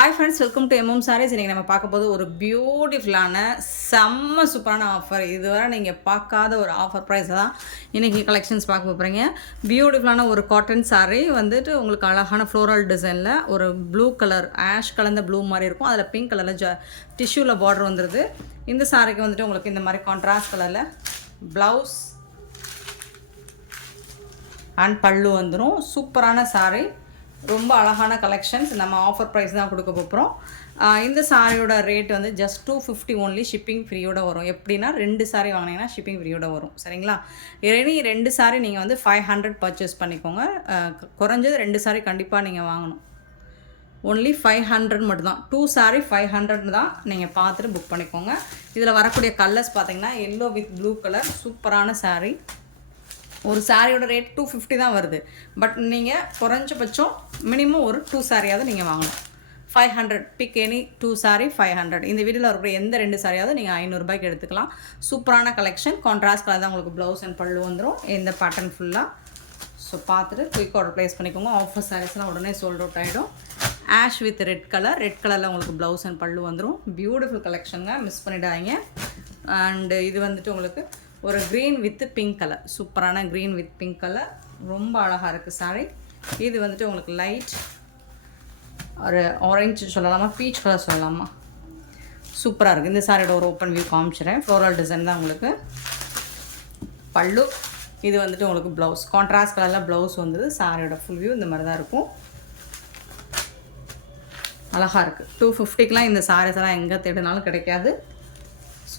Hi friends welcome to MM sarees இன்றைக்கி நம்ம பார்க்க போது ஒரு பியூட்டிஃபுல்லான செம்ம சூப்பரான ஆஃபர் இதுவரை நீங்கள் பார்க்காத ஒரு ஆஃபர் ப்ரைஸ் தான் இன்றைக்கி கலெக்ஷன்ஸ் பார்க்க போகிறீங்க பியூட்டிஃபுல்லான ஒரு காட்டன் சாரீ வந்துட்டு உங்களுக்கு அழகான ஃப்ளோரல் டிசைனில் ஒரு ப்ளூ கலர் ஆஷ் கலந்த ப்ளூ மாதிரி இருக்கும். அதில் பிங்க் கலரில் ஜ டிஷ்யூவில் பார்டர் வந்துடுது இந்த சாரிக்கு வந்துட்டு உங்களுக்கு இந்த மாதிரி கான்ட்ராஸ்ட் கலரில் ப்ளவுஸ் அண்ட் பல்லு வந்துடும் சூப்பரான சாரீ ரொம்ப அழகான கலெக்ஷன்ஸ் நம்ம ஆஃபர் ப்ரைஸ் தான் கொடுக்க போகிறோம் இந்த சாரியோட ரேட் வந்து just two fifty only shipping ஃப்ரீயோட வரும். எப்படின்னா ரெண்டு சாரி வாங்கினீங்கன்னா ஷிப்பிங் ஃப்ரீயோட வரும். சரிங்களா? இனி ரெண்டு சாரி நீங்கள் வந்து ஃபைவ் ஹண்ட்ரட் பர்ச்சேஸ் பண்ணிக்கோங்க. குறைஞ்சது ரெண்டு சாரி கண்டிப்பாக நீங்கள் வாங்கணும். ஒன்லி ஃபைவ் ஹண்ட்ரட் மட்டும்தான். டூ சாரி ஃபைவ் ஹண்ட்ரட் தான் நீங்கள் பார்த்துட்டு புக் பண்ணிக்கோங்க. இதில் வரக்கூடிய கலர்ஸ் பார்த்தீங்கன்னா எல்லோ வித் ப்ளூ கலர் சூப்பரான சாரீ ஒரு சாரியோட ரேட் டூ ஃபிஃப்டி தான் வருது. பட் நீங்கள் குறைஞ்சபட்சம் மினிமம் ஒரு டூ சாரியாவது நீங்கள் வாங்கணும். Five hundred pick any two sari five hundred இந்த வீடியோவில் இருக்கக்கூடிய எந்த ரெண்டு சாரியாவது நீங்கள் ஐநூறுரூபாய்க்கு எடுத்துக்கலாம். சூப்பரான கலெக்ஷன் கான்ட்ராஸ்ட் கலர் தான் உங்களுக்கு ப்ளவுஸ் அண்ட் பல்லு வந்துடும் இந்த பேட்டர்ன் ஃபுல்லாக ஸோ பார்த்துட்டு குயிக் ஆர்டர் ப்ளேஸ் பண்ணிக்கோங்க. ஆஃபர் சாரீஸ்லாம் உடனே சோல்ட் அவுட் ஆகிடும் ash with red colour red கலரில் உங்களுக்கு ப்ளவுஸ் அண்ட் பல்லு வந்துடும் பியூட்டிஃபுல் கலெக்ஷனுங்க மிஸ் பண்ணிடாதீங்க. அண்டு இது வந்துட்டு உங்களுக்கு ஒரு க்ரீன் வித் பிங்க் கலர் சூப்பரான க்ரீன் வித் பிங்க் கலர் ரொம்ப அழகாக இருக்குது சாரீ இது வந்துட்டு உங்களுக்கு லைட் ஒரு ஆரஞ்சு சொல்லலாமா பீச் கலர் சொல்லலாமா? சூப்பராக இருக்குது இந்த சாரியோட ஒரு ஓப்பன் வியூ காமிச்சிடுறேன் ஃப்ளோரல் டிசைன் தான் உங்களுக்கு. பல்லு. இது வந்துட்டு உங்களுக்கு ப்ளவுஸ் கான்ட்ராஸ்ட் கலரில் ப்ளவுஸ் வந்தது. சாரியோட ஃபுல் வியூ இந்த மாதிரி தான் இருக்கும். அழகாக இருக்குது டூ ஃபிஃப்டிக்கெலாம் இந்த சாரீஸ் எல்லாம் எங்கே தேடினாலும் கிடைக்காது.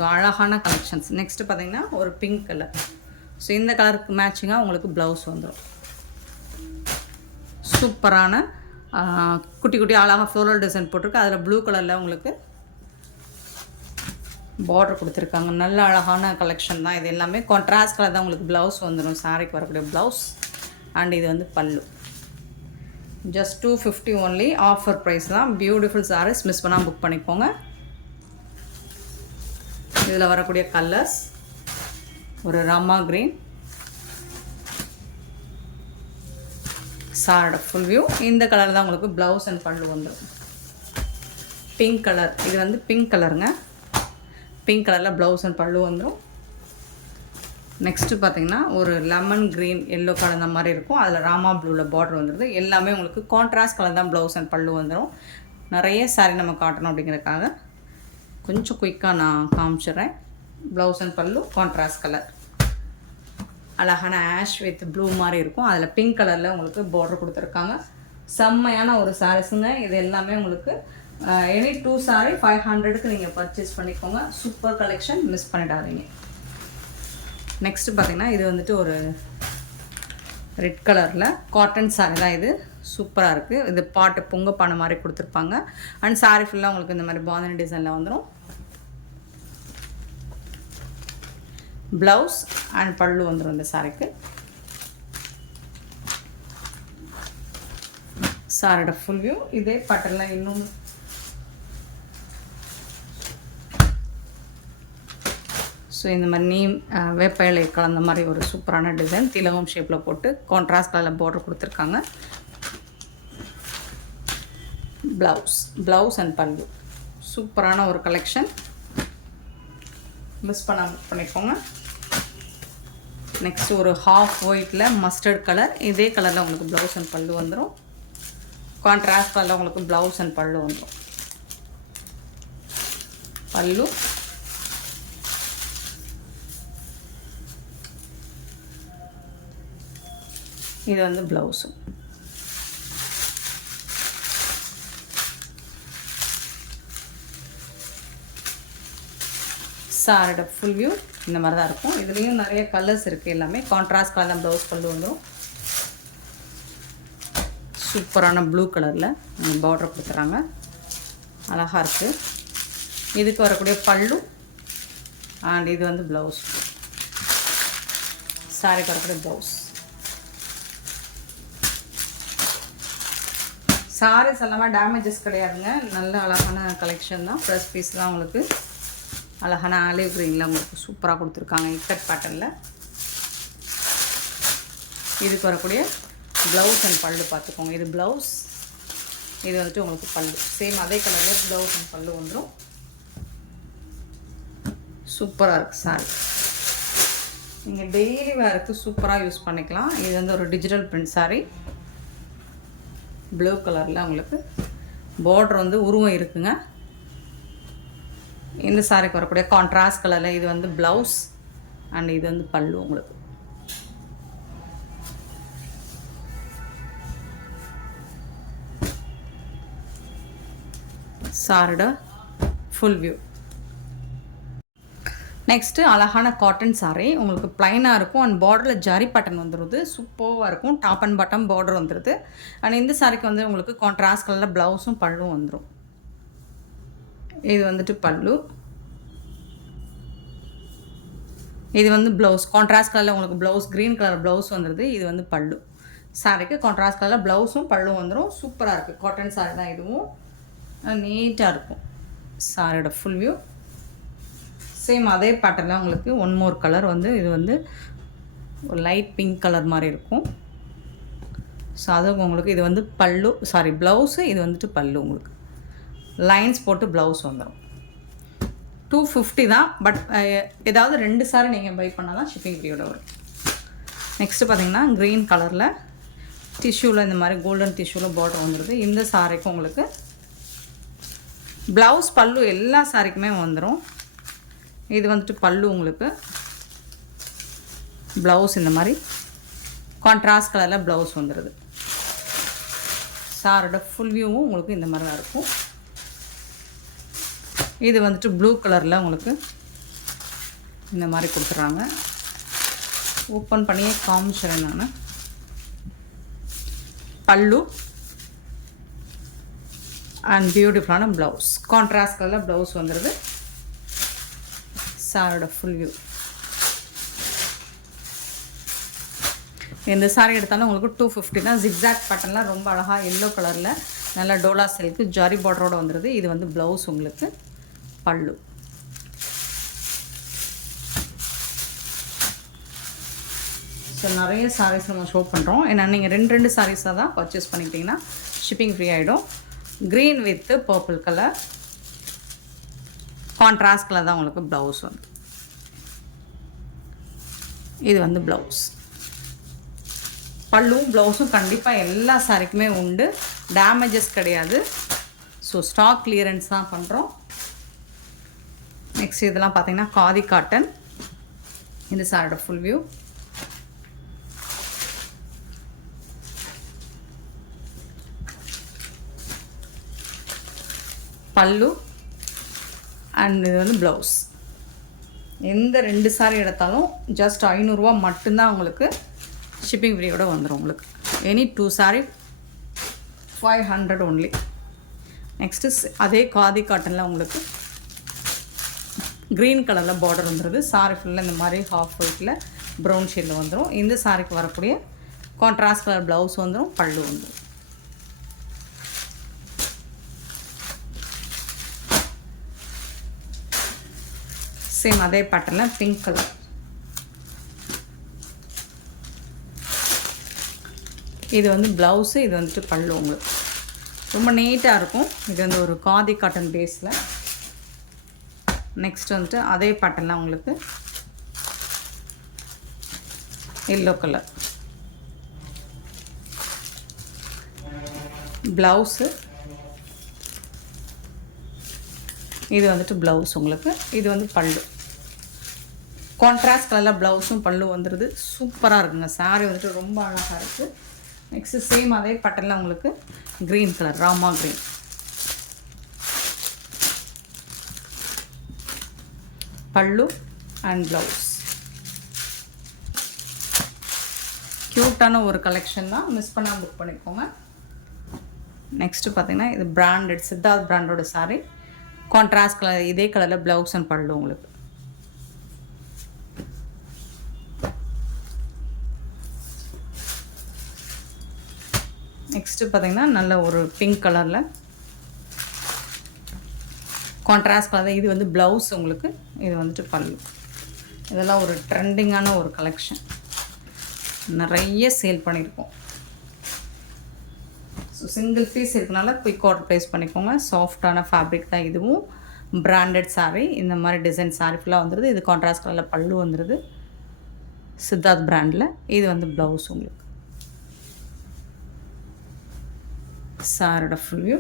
ஸோ அழகான கலெக்ஷன்ஸ் நெக்ஸ்ட்டு பார்த்தீங்கன்னா ஒரு பிங்க் கலர் ஸோ இந்த கலருக்கு மேட்சிங்காக உங்களுக்கு ப்ளவுஸ் வந்துடும் சூப்பரான குட்டி குட்டி அழகாக ஃப்ளோரல் டிசைன் போட்டிருக்கு. அதில் ப்ளூ கலரில் உங்களுக்கு பார்டர் கொடுத்துருக்காங்க. நல்ல அழகான கலெக்ஷன் தான் இது எல்லாமே. கான்ட்ராஸ்ட் கலர் தான் உங்களுக்கு ப்ளவுஸ் வந்துடும் சாரிக்கு வரக்கூடிய ப்ளவுஸ் அண்ட் இது வந்து pallu. Just two fifty only offer price தான். பியூட்டிஃபுல் சாரீஸ் மிஸ் பண்ணால் புக் பண்ணிக்கோங்க. இதில் வரக்கூடிய கலர்ஸ் ஒரு ராமா க்ரீன் சாரோட ஃபுல் வியூ இந்த கலர் தான் உங்களுக்கு ப்ளவுஸ் அண்ட் பல்லு வந்துடும் பிங்க் கலர் இது வந்து பிங்க் கலருங்க பிங்க் கலரில் ப்ளவுஸ் அண்ட் பல்லு வந்துடும் நெக்ஸ்ட்டு பார்த்தீங்கன்னா ஒரு லெமன் க்ரீன் எல்லோ கலந்த மாதிரி இருக்கும். அதில் ராமா ப்ளூவில் பார்டர் வந்துடுது எல்லாமே உங்களுக்கு கான்ட்ராஸ்ட் கலர் தான் ப்ளவுஸ் அண்ட் பல்லு வந்துடும் நிறைய saree நம்ம காட்டணும் அப்படிங்கிறதுக்காக. கொஞ்சம் குயிக்காக நான் காமிச்சிடுறேன். Blouse and pallu contrast colour அழகான ஆஷ் வித் ப்ளூ மாதிரி இருக்கும். அதில் பிங்க் கலரில் உங்களுக்கு பார்டர் கொடுத்துருக்காங்க. செம்மையான ஒரு சாரீஸுங்க இது எல்லாமே உங்களுக்கு எனி டூ சாரி ஃபைவ் ஹண்ட்ரடுக்கு நீங்கள் பர்ச்சேஸ் பண்ணிக்கோங்க. சூப்பர் கலெக்ஷன் மிஸ் பண்ணிடாதீங்க. நெக்ஸ்ட்டு பார்த்தீங்கன்னா இது வந்துட்டு ஒரு ரெட் கலரில் காட்டன் சாரி தான் இது. சூப்பராக இருக்குது இது பாட்டு பொங்க பானை மாதிரி கொடுத்துருப்பாங்க. அண்ட் சாரி ஃபுல்லாக உங்களுக்கு இந்த மாதிரி பாந்தனி டிசைனில் வந்துடும் ப்ளவுஸ் அண்ட் பல்லு வந்துடும் இந்த சாரிக்கு சாரோட ஃபுல் வியூ இதே பட்டெல்லாம் இன்னும் ஸோ இந்த மாதிரி நீம் வேப்ப இலை கலந்த மாதிரி ஒரு சூப்பரான டிசைன் திலகம் ஷேப்பில் போட்டு கான்ட்ராஸ்ட் கலரில் பார்டர் கொடுத்துருக்காங்க. ப்ளவுஸ் ப்ளவுஸ் அண்ட் பல்லு. சூப்பரான ஒரு கலெக்ஷன் மிஸ் பண்ண பண்ணிக்கோங்க. நெக்ஸ்ட் ஒரு ஹாஃப் ஒயிட்டில் மஸ்டர்ட் கலர் இதே கலரில் உங்களுக்கு ப்ளவுஸ் அண்ட் பல்லு வந்துடும் கான்ட்ராஸ்ட் கலரில் உங்களுக்கு ப்ளவுஸ் அண்ட் பல்லு வந்துடும் பல்லு. இது வந்து ப்ளவுஸும் சாரோட ஃபுல் வியூ இந்த மாதிரி தான் இருக்கும். இதுலேயும் நிறைய கலர்ஸ் இருக்குது எல்லாமே. கான்ட்ராஸ்ட் கலர் ப்ளவுஸ் பல்லு வந்துடும் சூப்பரான ப்ளூ கலரில் பார்டர் கொடுத்துட்றாங்க அழகாக இருக்குது இதுக்கு வரக்கூடிய பல்லு அண்ட் இது வந்து ப்ளவுஸ் சாரிக்கு வரக்கூடிய ப்ளவுஸ் சாரீஸ் எல்லாமே டேமேஜஸ் கிடையாதுங்க. நல்ல அழகான கலெக்ஷன் தான். ப்ளஸ் பீஸ் தான் உங்களுக்கு. அழகான ஆலிவ் க்ரீனில் உங்களுக்கு சூப்பராக கொடுத்துருக்காங்க. இக்கட் பேட்டர்னில் இதுக்கு வரக்கூடிய ப்ளவுஸ் அண்ட் பல்லு பார்த்துக்கோங்க. இது ப்ளவுஸ் இது வந்துட்டு உங்களுக்கு பல்லு. சேம் அதே கலரில் ப்ளவுஸ் அண்ட் பல்லு வந்துடும் சூப்பராக இருக்குது சாரி நீங்கள் டெய்லி வேருக்கு சூப்பராக யூஸ் பண்ணிக்கலாம். இது வந்து ஒரு டிஜிட்டல் பிரிண்ட் சாரி ப்ளூ கலரில் உங்களுக்கு பார்டர் வந்து உருவம் இருக்குங்க. இந்த சாரிக்கு வரக்கூடிய கான்ட்ராஸ்ட் கலரில் இது வந்து ப்ளவுஸ் அண்ட் இது வந்து பல்லு உங்களுக்கு. சாரோட ஃபுல் வியூ நெக்ஸ்ட்டு அழகான காட்டன் சாரீ உங்களுக்கு ப்ளைனாக இருக்கும் அண்ட் பார்டரில் ஜரி பட்டன் வந்துடுது சூப்பராக இருக்கும். டாப் அண்ட் பாட்டம் பார்டர் வந்துடுது அண்ட் இந்த சாரிக்கு வந்து உங்களுக்கு கான்ட்ராஸ்ட் கலரில் ப்ளவுஸும் பல்லும் வந்துடும் இது வந்துட்டு பல்லு. இது வந்து ப்ளவுஸ் கான்ட்ராஸ்ட் கலரில் உங்களுக்கு ப்ளவுஸ் க்ரீன் கலர் ப்ளவுஸ் வந்துடுது இது வந்து பல்லு. சாரிக்கு கான்ட்ராஸ்ட் கலரில் ப்ளவுஸும் பல்லும் வந்துடும் சூப்பராக இருக்குது காட்டன் சாரி தான் இதுவும். நீட்டாக இருக்கும். சாரியோட ஃபுல் வியூ சேம் அதே பேட்டர்னில் உங்களுக்கு ஒன் மோர் கலர் வந்து இது வந்து ஒரு லைட் பிங்க் கலர் மாதிரி இருக்கும். ஸோ அது உங்களுக்கு இது வந்து பல்லு சாரி ப்ளவுஸு இது வந்துட்டு பல்லு உங்களுக்கு. லைன்ஸ் போட்டு ப்ளவுஸ் வந்துடும் டூ ஃபிஃப்டி தான் பட் ஏதாவது ரெண்டு சாரி நீங்கள் பை பண்ணால் தான் ஷிப்பிங் ஃப்ரீயோட வரும். நெக்ஸ்ட்டு பார்த்தீங்கன்னா க்ரீன் கலரில் டிஷ்யூவில் இந்த மாதிரி கோல்டன் டிஷ்யூவில் பார்டர் வந்துடுது இந்த சாரிக்கும் உங்களுக்கு ப்ளவுஸ் பல்லு எல்லா சாரிக்குமே வந்துடும் இது வந்துட்டு பல்லு உங்களுக்கு ப்ளவுஸ் இந்த மாதிரி கான்ட்ராஸ்ட் கலரில் ப்ளவுஸ் வந்துடுது சாரோட ஃபுல் வியூவும் உங்களுக்கு இந்த மாதிரி தான் இருக்கும். இது வந்துட்டு ப்ளூ கலரில் உங்களுக்கு இந்த மாதிரி கொடுத்துட்றாங்க ஓப்பன் பண்ணியே காமிச்சிடறேன் நான். பல்லு அண்ட் பியூட்டிஃபுல்லான ப்ளவுஸ் கான்ட்ராஸ்ட் கலரில் ப்ளவுஸ் வந்துடுது சாரோட ஃபுல் வியூ எந்த சாரி எடுத்தாலும் உங்களுக்கு டூ ஃபிஃப்டி தான். ஜிக்ஸாக் பட்டன்லாம் ரொம்ப அழகாக எல்லோ கலரில் நல்லா டோலா சில்க்கு ஜாரி பார்டரோடு வந்துடுது இது வந்து ப்ளவுஸ் உங்களுக்கு. பல்லு ஸோ நிறைய சாரீஸ் நம்ம ஷோ பண்ணுறோம் ஏன்னா நீங்கள் ரெண்டு ரெண்டு சாரீஸாக தான் பர்ச்சேஸ் பண்ணிக்கிட்டிங்கன்னா ஷிப்பிங் ஃப்ரீ ஆகிடும் green with purple colour contrast colour தான் உங்களுக்கு ப்ளவுஸ் வந்து. இது வந்து ப்ளவுஸ் பல்லும் ப்ளவுஸும் கண்டிப்பாக எல்லா சாரிக்குமே உண்டு. டேமேஜஸ் கிடையாது. ஸோ ஸ்டாக் கிளியரன்ஸ் தான் பண்ணுறோம் நெக்ஸ்ட் இதெல்லாம் பார்த்தீங்கன்னா காதி காட்டன் இந்த சாரோட ஃபுல் வியூ பல்லு. அண்ட் இது வந்து ப்ளவுஸ் எந்த ரெண்டு சாரி எடுத்தாலும் ஜஸ்ட் ஐநூறுரூவா மட்டும்தான் உங்களுக்கு ஷிப்பிங் ஃப்ரீயோட வந்துடும் உங்களுக்கு. Any two sari five hundred only next அதே காதி காட்டனில் உங்களுக்கு க்ரீன் கலரில் பார்டர் வந்துடுது சாரி ஃபுல்லாக இந்த மாதிரி ஹாஃப் ஒயிட்டில் ப்ரௌன் ஷேடில் வந்துடும் இந்த சாரிக்கு வரக்கூடிய கான்ட்ராஸ்ட் கலர் ப்ளவுஸ் வந்துடும் பல்லு வந்துடும் சேம் அதே பேட்டர்னில் பிங்க் கலர் இது வந்து ப்ளவுஸு இது வந்துட்டு பல்லு உங்களுக்கு. ரொம்ப நீட்டாக இருக்கும். இது வந்து ஒரு காதி காட்டன் பேஸில் நெக்ஸ்ட் வந்துட்டு அதே பேட்டர்னில் உங்களுக்கு எல்லோ கலர் ப்ளவுஸு இது வந்துட்டு ப்ளவுஸ் உங்களுக்கு. இது வந்து பல்லு. கான்ட்ராஸ்ட் கலரில் ப்ளவுஸும் பல்லு வந்துடுது சூப்பராக இருக்குங்க. சாரி வந்துட்டு ரொம்ப அழகாக இருக்குது நெக்ஸ்ட்டு சேம் அதே பட்டனில் உங்களுக்கு green colour Rama green pallu and blouse க்யூட்டான ஒரு கலெக்ஷன் தான். மிஸ் பண்ணால் புக் பண்ணிக்கோங்க. நெக்ஸ்ட்டு பார்த்தீங்கன்னா இது பிராண்டட் சித்தார்த் பிராண்டோட சாரீ கான்ட்ராஸ்ட் கலர் இதே கலரில் ப்ளவுஸ் அண்ட் பல்லு உங்களுக்கு. நெக்ஸ்ட்டு பார்த்தீங்கன்னா நல்ல ஒரு பிங்க் கலரில் கான்ட்ராஸ்ட் கலர் இது வந்து ப்ளவுஸ் உங்களுக்கு இது வந்துட்டு பல்லு இதெல்லாம் ஒரு ட்ரெண்டிங்கான ஒரு கலெக்ஷன் நிறைய சேல் பண்ணியிருக்கோம் ஸோ சிங்கிள் பீஸ் இருக்கனால குயிக் ஆர்டர் ப்ளேஸ் பண்ணிக்கோங்க. சாஃப்டான ஃபேப்ரிக் தான் இதுவும். பிராண்டட் சாரீ இந்த மாதிரி டிசைன் சாரி ஃபுல்லாக வந்துடுது இது கான்ட்ராஸ்ட் கலரில் பல்லு வந்துடுது சித்தார்த் பிராண்டில் இது வந்து ப்ளவுஸ் உங்களுக்கு. சாரோட ஃபுல் வியூ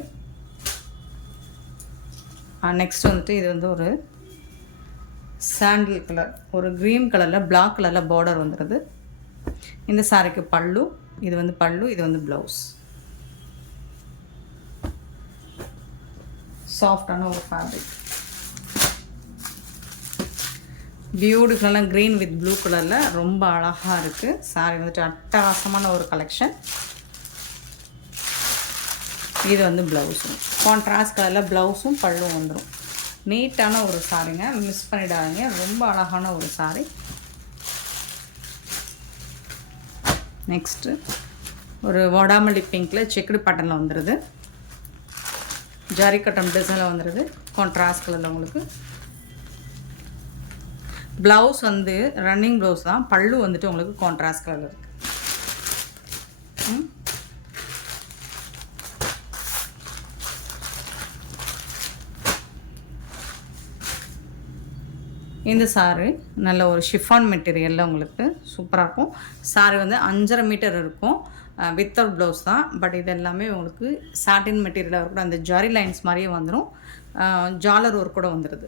நெக்ஸ்ட் வந்துட்டு இது வந்து ஒரு சாண்டில் கலர் ஒரு க்ரீன் கலரில் பிளாக் கலரில் பார்டர் வந்துடுது இந்த சாரிக்கு பல்லு இது வந்து பல்லு இது வந்து ப்ளவுஸ் சாஃப்டான ஒரு ஃபேப்ரிக் பியூட்டிஃபுல்லான க்ரீன் வித் ப்ளூ கலரில் ரொம்ப அழகாக இருக்குது சாரி வந்துட்டு அட்டகாசமான ஒரு கலெக்ஷன் இது வந்து ப்ளவுஸும். கான்ட்ராஸ்ட் கலரில் ப்ளவுஸும் பல்லும் வந்துடும் நீட்டான ஒரு சாரிங்க. மிஸ் பண்ணிடாதீங்க. ரொம்ப அழகான ஒரு சாரி. நெக்ஸ்ட்டு ஒரு வடாமல்லி பிங்க்கில் செக்குடு பட்டனில் வந்துடுது ஜாரி கட்டம் டிசைனில் வந்துடுது கான்ட்ராஸ்ட் கலரில் உங்களுக்கு. ப்ளவுஸ் வந்து ரன்னிங் ப்ளவுஸ் தான். பல்லு வந்துட்டு உங்களுக்கு கான்ட்ராஸ்ட் கலரில் இருக்குது இந்த சாரு நல்ல ஒரு ஷிஃபான் மெட்டீரியலில் உங்களுக்கு சூப்பராக இருக்கும். சாரி வந்து அஞ்சரை மீட்டர் இருக்கும். வித்தவுட் ப்ளவுஸ் தான். பட் இது எல்லாமே உங்களுக்கு சாட்டின் மெட்டீரியலாக இருக்கட்டும் அந்த ஜாரி லைன்ஸ் மாதிரியே வந்துடும் ஜாலர் ஒர்க் கூட வந்துடுது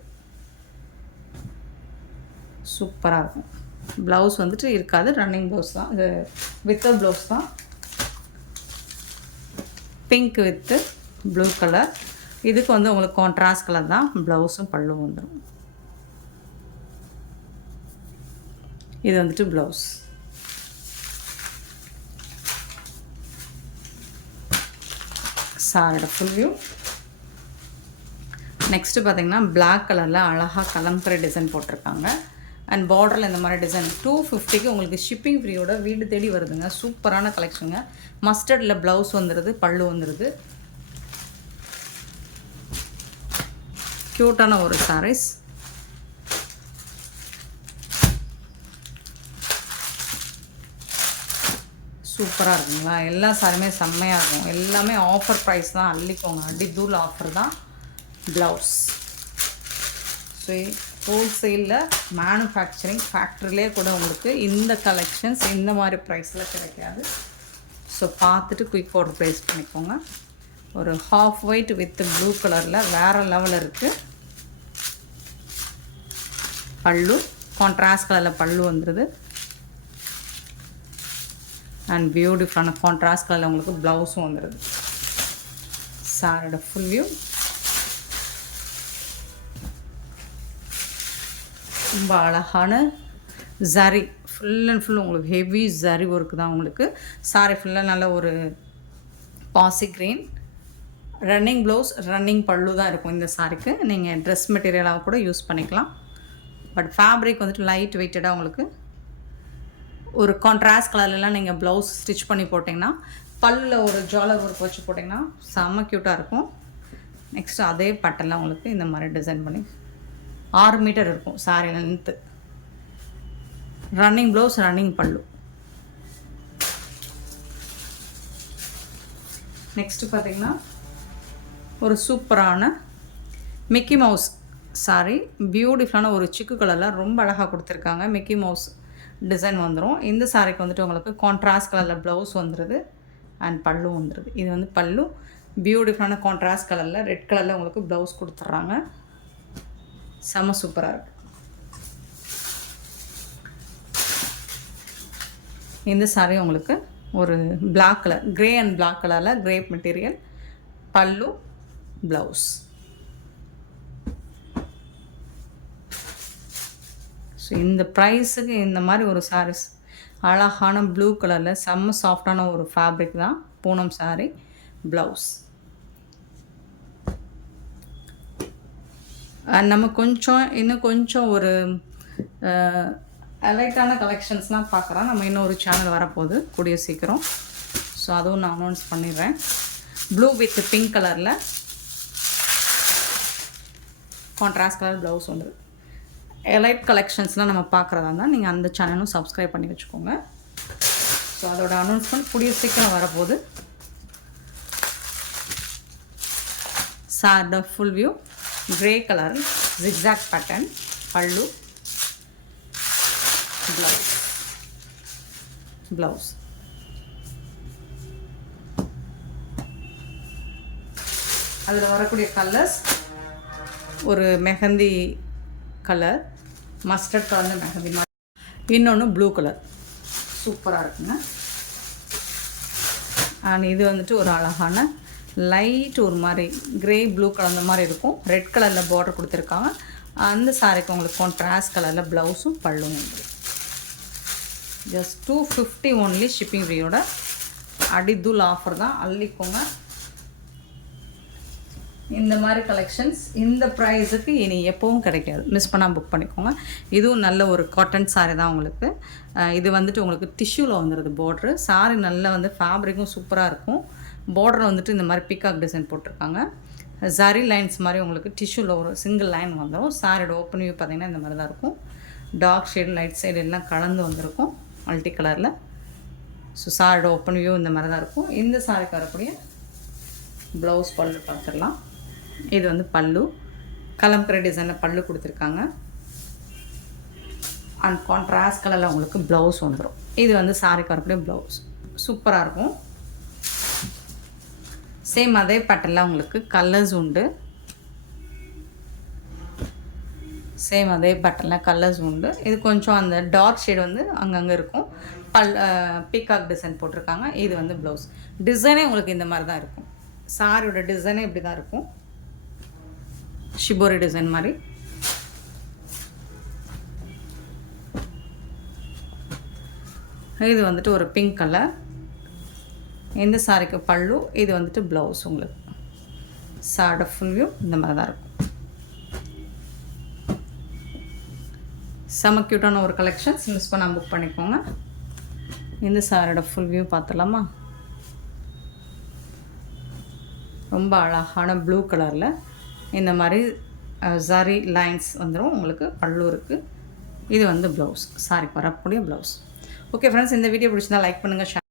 சூப்பராக இருக்கும். ப்ளவுஸ் வந்துட்டு இருக்காது. ரன்னிங் ப்ளவுஸ் தான். இது வித்தவுட் ப்ளவுஸ் தான். பிங்க் வித்து ப்ளூ கலர் இதுக்கு வந்து உங்களுக்கு கான்ட்ராஸ்ட் கலர் தான். ப்ளவுஸும் பல்லும் வந்துடும் இது வந்துட்டு ப்ளவுஸ் சாரோட ஃபுல் வியூ நெக்ஸ்ட்டு பார்த்தீங்கன்னா பிளாக் கலரில் அழகாக கலம்புற டிசைன் போட்டிருக்காங்க. அண்ட் பார்டரில் இந்த மாதிரி டிசைன் டூ ஃபிஃப்டிக்கு உங்களுக்கு ஷிப்பிங் ஃப்ரீயோட வீடு தேடி வருதுங்க. சூப்பரான கலெக்ஷனுங்க மஸ்டர்டில் ப்ளவுஸ் வந்துடுது பல்லு வந்துடுது க்யூட்டான ஒரு சாரீஸ் சூப்பராக இருக்குங்களா? எல்லா சாரியுமே செம்மையாக இருக்கும். எல்லாமே ஆஃபர் ப்ரைஸ் தான். அள்ளிக்கோங்க. அடி தூள் ஆஃபர் தான். ப்ளவுஸ் ஸோ ஹோல்சேலில் மேனுஃபேக்சரிங் ஃபேக்ட்ரிலே கூட உங்களுக்கு இந்த கலெக்ஷன்ஸ் இந்த மாதிரி ப்ரைஸில் கிடைக்காது. ஸோ பார்த்துட்டு குயிக் ஆர்டர் ப்ளேஸ் பண்ணிக்கோங்க. ஒரு ஹாஃப் ஒயிட் வித் ப்ளூ கலரில் வேறு லெவலில் இருக்குது பல்லு கான்ட்ராஸ்ட் கலரில் பல்லு வந்துடுது அண்ட் பியூட்டிஃபுல்லான கான்ட்ராஸ்ட் கலரில் உங்களுக்கு ப்ளவுஸும் வந்துடுது சாரோட ஃபுல் வியூ ரொம்ப அழகான ஜரி ஃபுல் அண்ட் ஃபுல் உங்களுக்கு ஹெவி ஜரி ஒர்க்கு தான் உங்களுக்கு. சாரி ஃபுல்லாக நல்ல ஒரு பாசி க்ரீன் ரன்னிங் ப்ளவுஸ் ரன்னிங் பல்லு தான் இருக்கும் இந்த சாரிக்கு. நீங்கள் ட்ரெஸ் மெட்டீரியலாக கூட யூஸ் பண்ணிக்கலாம். பட் ஃபேப்ரிக் வந்துட்டு லைட் வெயிட்டடாக உங்களுக்கு ஒரு கான்ட்ராஸ்ட் கலர்லலாம் நீங்கள் ப்ளவுஸ் ஸ்டிச் பண்ணி போட்டிங்கன்னா பல்லில் ஒரு ஜாலர் ஒர்க் வச்சு போட்டிங்கன்னா செம்ம க்யூட்டாக இருக்கும். நெக்ஸ்ட்டு அதே பட்டெல்லாம் உங்களுக்கு இந்த மாதிரி டிசைன் பண்ணி ஆறு மீட்டர் இருக்கும் sari length running blouse running pallu. Next பார்த்தீங்கன்னா ஒரு சூப்பரான மிக்கி மவுஸ் சாரி பியூட்டிஃபுல்லான ஒரு சிக்கு கலரில் ரொம்ப அழகாக கொடுத்துருக்காங்க மிக்கி மவுஸ் டிசைன் வந்துடும் இந்த சாரிக்கு வந்துட்டு உங்களுக்கு கான்ட்ராஸ்ட் கலரில் ப்ளவுஸ் வந்துடுது அண்ட் பல்லு வந்துடுது இது வந்து பல்லு. பியூட்டிஃபுல்லான கான்ட்ராஸ்ட் கலரில் ரெட் கலரில் உங்களுக்கு ப்ளவுஸ் கொடுத்துட்றாங்க. செம சூப்பராக இருக்குது இந்த சாரி உங்களுக்கு ஒரு black colour grey and black கலரில் கிரேப் மெட்டீரியல் பல்லு ப்ளவுஸ் இந்த ப்ரைஸுக்கு இந்த மாதிரி ஒரு சாரீஸ் அழகான ப்ளூ கலரில் செம்ம சாஃப்டான ஒரு ஃபேப்ரிக் தான் பூனம் சாரீ ப்ளவுஸ் நம்ம கொஞ்சம் இன்னும் கொஞ்சம் ஒரு லைட்டான கலெக்ஷன்ஸ்லாம் பார்க்குறோம் நம்ம இன்னொரு சேனல் வரப்போகுது கூடிய சீக்கிரம். ஸோ அதுவும் நான் அனௌன்ஸ் பண்ணிடுறேன். ப்ளூ வித் பிங்க் கலரில் கான்ட்ராஸ்ட் கலர் ப்ளவுஸ் வந்துடும் எலைட் கலெக்ஷன்ஸ்லாம் நம்ம பார்க்குறதா இருந்தால் நீங்கள் அந்த சேனலும் சப்ஸ்கிரைப் பண்ணி வச்சுக்கோங்க. ஸோ அதோட அனௌன்ஸ்மெண்ட் கூடிய சீக்கிரம் வரப்போகுது. The full view grey colour zigzag pattern pallu blouse blouse அதில் வரக்கூடிய கலர்ஸ் ஒரு மெஹந்தி கலர் மஸ்டர்ட் கலந்த மெஹந்தி மாதிரி இன்னொன்று ப்ளூ கலர் சூப்பராக இருக்குங்க. அண்ட் இது வந்துட்டு ஒரு அழகான லைட் ஒரு மாதிரி கிரே ப்ளூ கலந்த மாதிரி இருக்கும். ரெட் கலரில் பார்டர் கொடுத்துருக்காங்க. அந்த சாரிக்கு உங்களுக்கு கான்ட்ராஸ்ட் கலரில் ப்ளவுஸும் பல்லும் just two fifty only shipping ஃப்ரீயோட அடிதுல் ஆஃபர் தான். அள்ளிக்கோங்க. இந்த மாதிரி கலெக்ஷன்ஸ் இந்த ப்ரைஸுக்கு இனி எப்போவும் கிடைக்காது. மிஸ் பண்ணால் புக் பண்ணிக்கோங்க. இதுவும் நல்ல ஒரு காட்டன் சாரி தான் உங்களுக்கு. இது வந்துட்டு உங்களுக்கு டிஷ்யூவில் வந்துடுது பார்ட்ரு சாரி நல்லா வந்து ஃபேப்ரிக்கும் சூப்பராக இருக்கும். பார்டர் வந்துட்டு இந்த மாதிரி பிகாக் டிசைன் போட்டிருக்காங்க. ஜரி லைன்ஸ் மாதிரி உங்களுக்கு டிஷ்யூவில் ஒரு சிங்கிள் லைன் வந்துடும் சாரியோட ஓப்பன் வியூ பார்த்திங்கன்னா இந்த மாதிரி தான் இருக்கும். டார்க் ஷேடு லைட் சைடு எல்லாம் கலந்து வந்திருக்கும். மல்டி கலரில் ஸோ சாரியோட ஓப்பன் வியூ இந்த மாதிரி தான் இருக்கும். இந்த சாரிக்கு வரக்கூடிய ப்ளவுஸ் பல்லு பார்த்துடலாம் இது வந்து பல்லு. கலம்புற டிசைனில் பல்லு கொடுத்துருக்காங்க. அண்ட் கான்ட்ராஸ்ட் கலரில் உங்களுக்கு ப்ளவுஸ் வந்துடும் இது வந்து சாரிக்கு வரக்கூடிய ப்ளவுஸ் சூப்பராக இருக்கும். சேம் அதே பேட்டர்னில் உங்களுக்கு கலர்ஸ் உண்டு. சேம் அதே பேட்டர்னில் கலர்ஸ் உண்டு. இது கொஞ்சம் அந்த டார்க் ஷேட் வந்து அங்கங்கே இருக்கும். பல் பீகாக் டிசைன் போட்டிருக்காங்க. இது வந்து ப்ளவுஸ் டிசைனே உங்களுக்கு இந்த மாதிரி தான் இருக்கும் சாரியோட டிசைனே இப்படி தான் இருக்கும். ஷிபோரி டிசைன் மாதிரி. இது வந்துட்டு ஒரு பிங்க் கலர் இந்த சாரிக்கு பல்லு இது வந்துட்டு ப்ளவுஸ் உங்களுக்கு. சாரோட ஃபுல் வியூ இந்த மாதிரி தான் இருக்கும். செம க்யூட்டான ஒரு கலெக்ஷன்ஸ் மிஸ் பண்ணால் புக் பண்ணிக்கோங்க. இந்த சாரோட ஃபுல் வியூ பார்த்துலாமா ரொம்ப அழகான ப்ளூ கலரில் இந்த மாதிரி சாரி லைன்ஸ் வந்துடும் உங்களுக்கு பல்லு இருக்குது இது வந்து ப்ளவுஸ் சாரி வரக்கூடிய ப்ளவுஸ் ஓகே ஃப்ரெண்ட்ஸ் இந்த வீடியோ பிடிச்சிருந்தா லைக் பண்ணுங்கள்